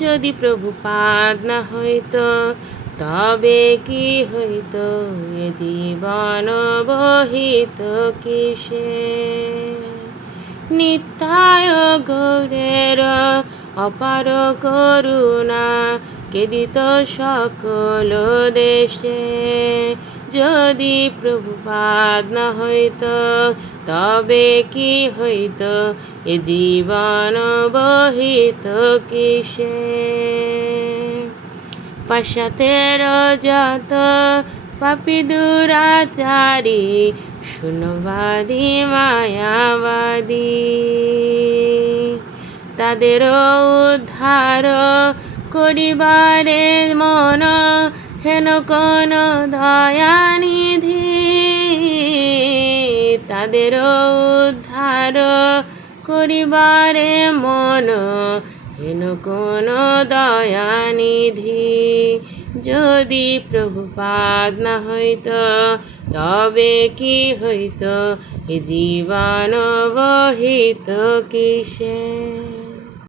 যদি প্রভুপাদ না হইত তবে কি হইত, এ জীবন বহিত কিসে। নিতায় গৌরের অপার করুণা কেদিত সকল দেশে। যদি প্রভুপাদ না হইত তবে কি হইত, এ জীবন বহিত কিসে। পাশ্চাত্যের যত পাপী দুরাচারী শূন্যবাদী মায়াবাদী, তাদেরও উদ্ধার করিবারে মন হেন কোন দয়ানিধি। তাদেরও উদ্ধার করিবারে মন হেন কোন দয়ানিধি। যদি প্রভুপাদ না হইত তবে কি হইত, এ জীবন বহিত কিসে।